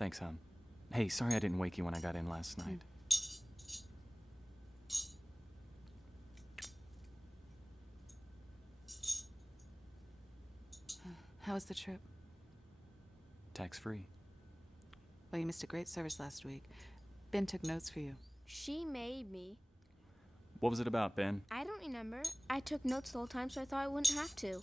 Thanks, hon. Hey, sorry I didn't wake you when I got in last night. How was the trip? Tax-free. Well, you missed a great service last week. Ben took notes for you. She made me. What was it about, Ben? I don't remember. I took notes the whole time, so I thought I wouldn't have to.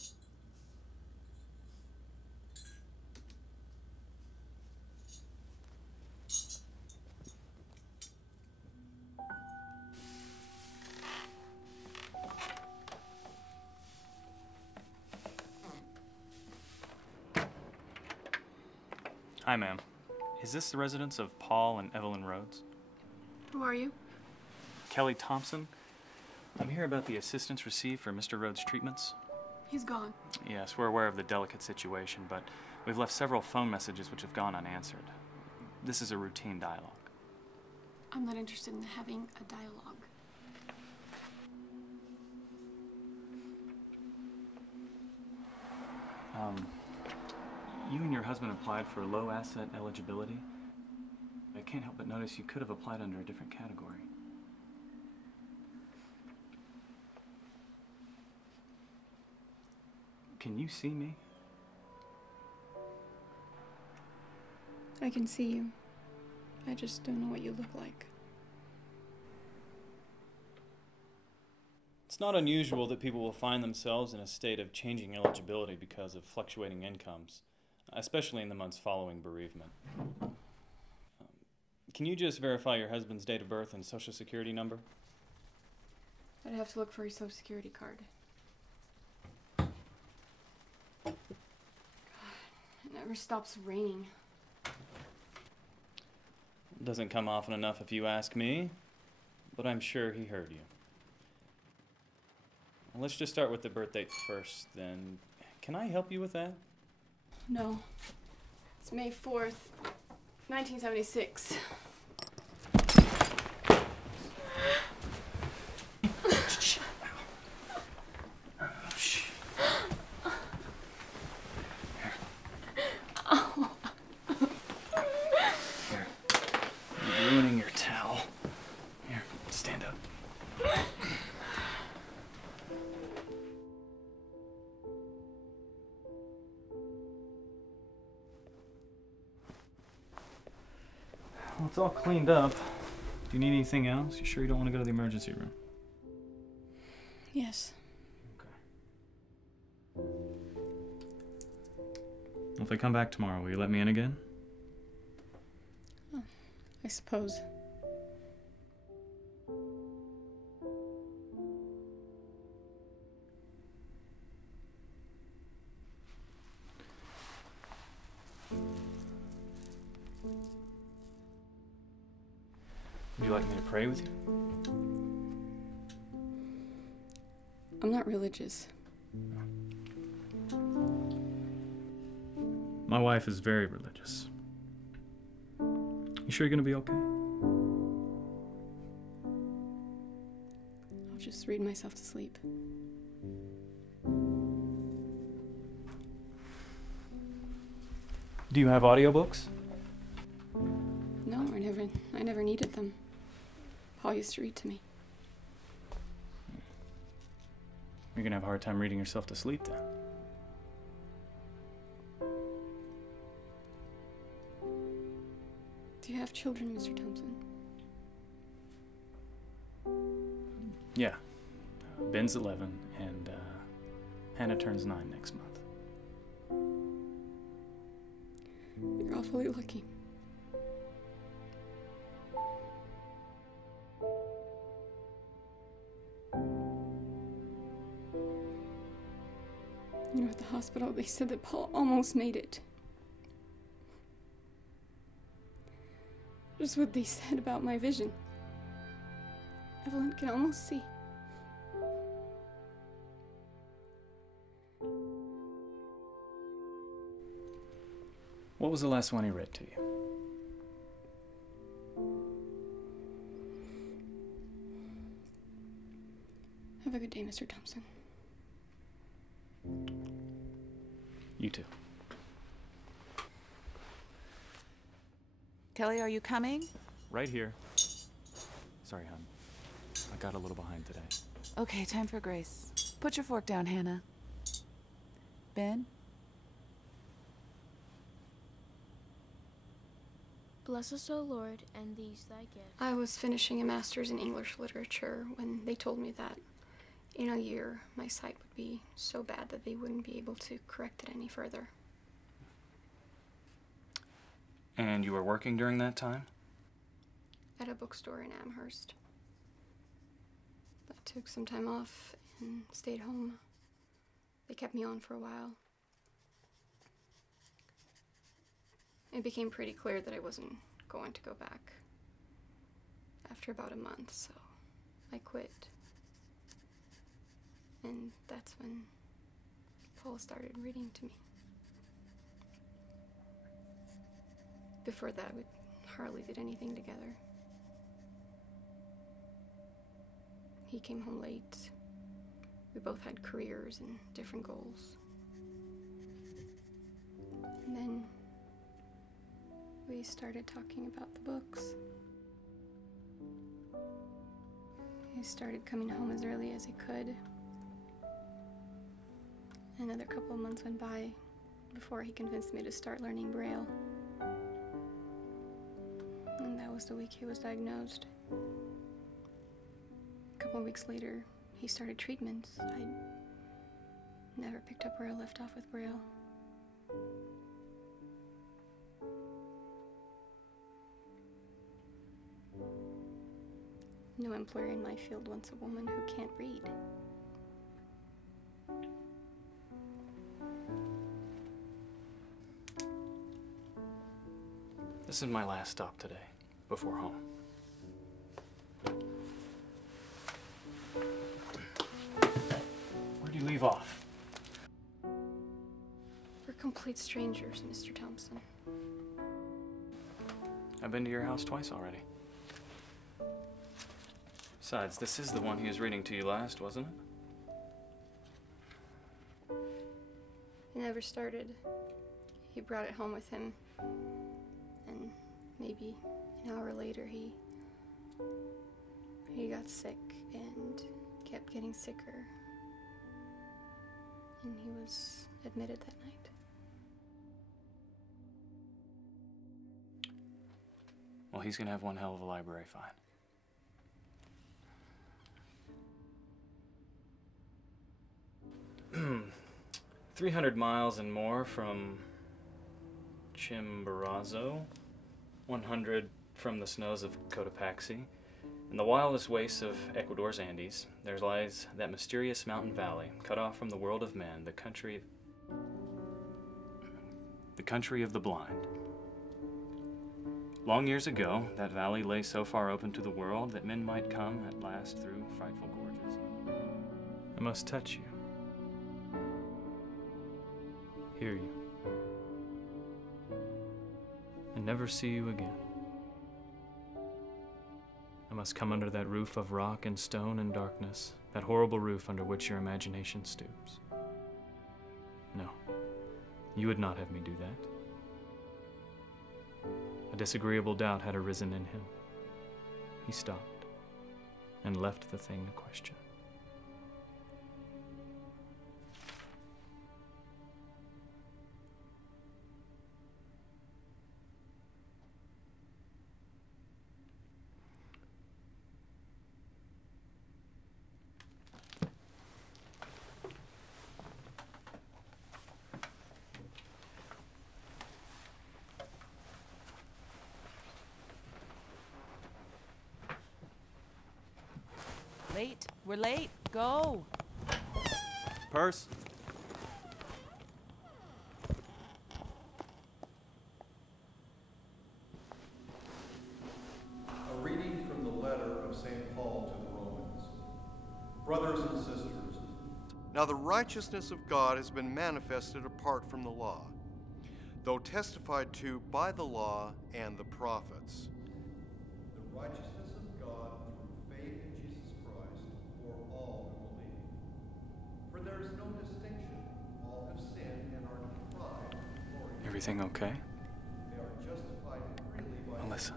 Hi, ma'am. Is this the residence of Paul and Evelyn Rhodes? Who are you? Kelly Thompson. I'm here about the assistance received for Mr. Rhodes' treatments. He's gone. Yes, we're aware of the delicate situation, but we've left several phone messages which have gone unanswered. This is a routine dialogue. I'm not interested in having a dialogue. You and your husband applied for low asset eligibility. I can't help but notice you could have applied under a different category. Can you see me? I can see you. I just don't know what you look like. It's not unusual that people will find themselves in a state of changing eligibility because of fluctuating incomes, especially in the months following bereavement. Can you just verify your husband's date of birth and social security number? I'd have to look for your social security card. God, it never stops raining. It doesn't come often enough if you ask me, but I'm sure he heard you. Let's just start with the birth date first, then. Can I help you with that? No. It's May 4th, 1976. You're ruining your towel. Here, stand up. Well, it's all cleaned up. Do you need anything else? You sure you don't want to go to the emergency room? Yes. Okay. Well, if I come back tomorrow, will you let me in again? Oh, I suppose. Would you like me to pray with you? I'm not religious. My wife is very religious. You sure you're gonna be okay? I'll just read myself to sleep. Do you have audiobooks? No, I never needed them. Paul used to read to me. You're gonna have a hard time reading yourself to sleep then. Do you have children, Mr. Thompson? Yeah. Ben's 11, and Hannah turns 9 next month. You're awfully lucky. You know, at the hospital, they said that Paul almost made it. Just what they said about my vision. Evelyn can almost see. What was the last one he read to you? Have a good day, Mr. Thompson. You too. Kelly, are you coming? Right here. Sorry, hon. I got a little behind today. Okay, time for Grace. Put your fork down, Hannah. Ben? Bless us, O Lord, and these thy gifts. I was finishing a master's in English literature when they told me that in a year my sight would be so bad that they wouldn't be able to correct it any further. And you were working during that time? At a bookstore in Amherst. I took some time off and stayed home. They kept me on for a while. It became pretty clear that I wasn't going to go back after about a month, so I quit. And that's when Paul started reading to me. Before that, we hardly did anything together. He came home late. We both had careers and different goals. And then we started talking about the books. He started coming home as early as he could. Another couple of months went by before he convinced me to start learning Braille. And that was the week he was diagnosed. A couple of weeks later, he started treatments. I never picked up where I left off with Braille. No employer in my field wants a woman who can't read. This is my last stop today, before home. Where'd you leave off? We're complete strangers, Mr. Thompson. I've been to your house twice already. Besides, this is the one he was reading to you last, wasn't it? It never started. He brought it home with him. And maybe an hour later, he got sick and kept getting sicker. And he was admitted that night. Well, he's gonna have one hell of a library find. "300 miles and more from Chimborazo, 100 from the snows of Cotopaxi. In the wildest wastes of Ecuador's Andes, there lies that mysterious mountain valley, cut off from the world of men, the country of the blind. Long years ago, that valley lay so far open to the world that men might come at last through frightful gorges. I must touch you, hear you, and never see you again. I must come under that roof of rock and stone and darkness, that horrible roof under which your imagination stoops. No, you would not have me do that." A disagreeable doubt had arisen in him. He stopped and left the thing to question. Late. We're late. Go. Purse. A reading from the letter of St. Paul to the Romans. Brothers and sisters, now the righteousness of God has been manifested apart from the law, though testified to by the law and the prophets. The righteousness of God through faith in Jesus Christ for all who believe. For there is no distinction. All have sinned and are deprived of the glory of God. Everything okay? They are justified freely by Well, Melissa.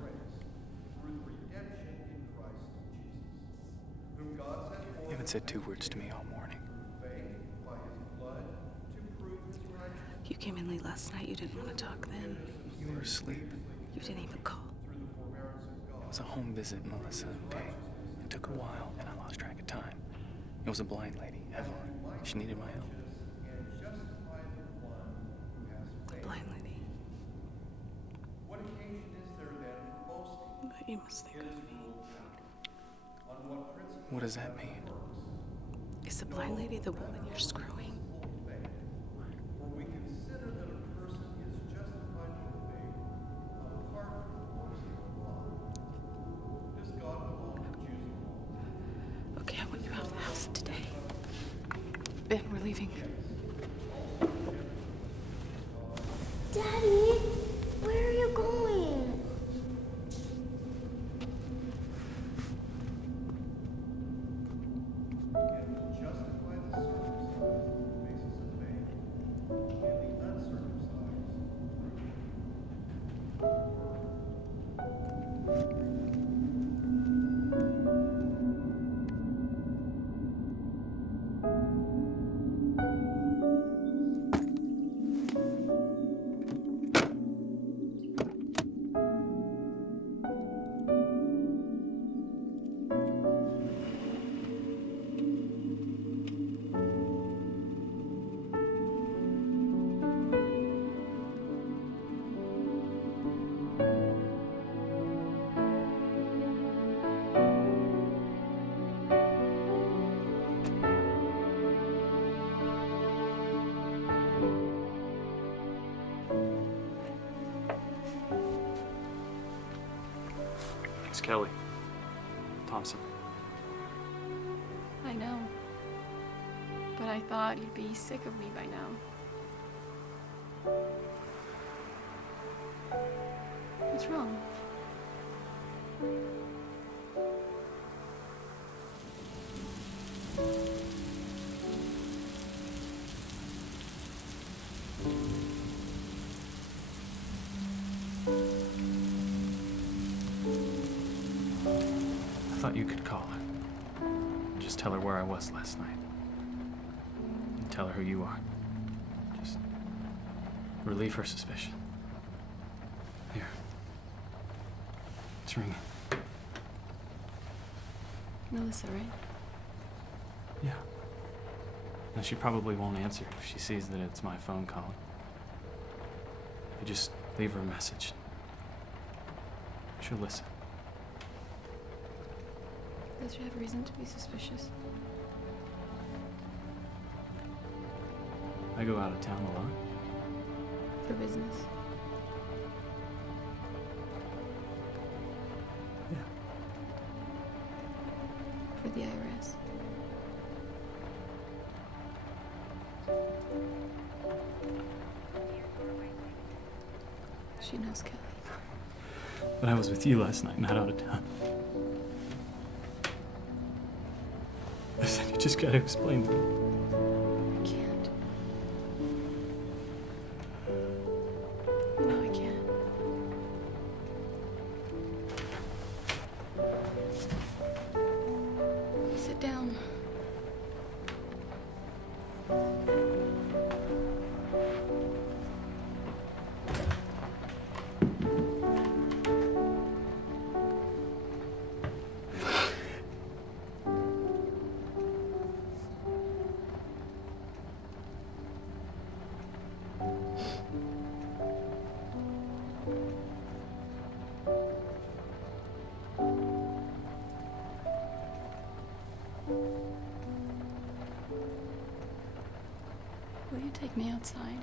You haven't said 2 words to me all morning. You came in late last night. You didn't want to talk then. You were asleep. You didn't even call. It was a home visit, Melissa, okay? It took a while, and I lost track of time. It was a blind lady, Evelyn. She needed my help. A blind lady. But you must think of me. What does that mean? Is the blind lady the woman you're screwing? Okay, I want you out of the house today. Ben, we're leaving. Daddy, where are you going? It's Kelly Thompson. I know. But I thought you'd be sick of me by now. What's wrong? I thought you could call her. Just tell her where I was last night. And tell her who you are. Just relieve her suspicion. Here. It's ringing. Melissa, right? Yeah. Now, she probably won't answer if she sees that it's my phone calling. You just leave her a message. She'll listen. Does she have reason to be suspicious? I go out of town a lot. For business? Yeah. For the IRS? She knows Kelly. But I was with you last night, not out of town. Listen, you just gotta explain to me. I can't. No, I can't. Sit down. Will you take me outside?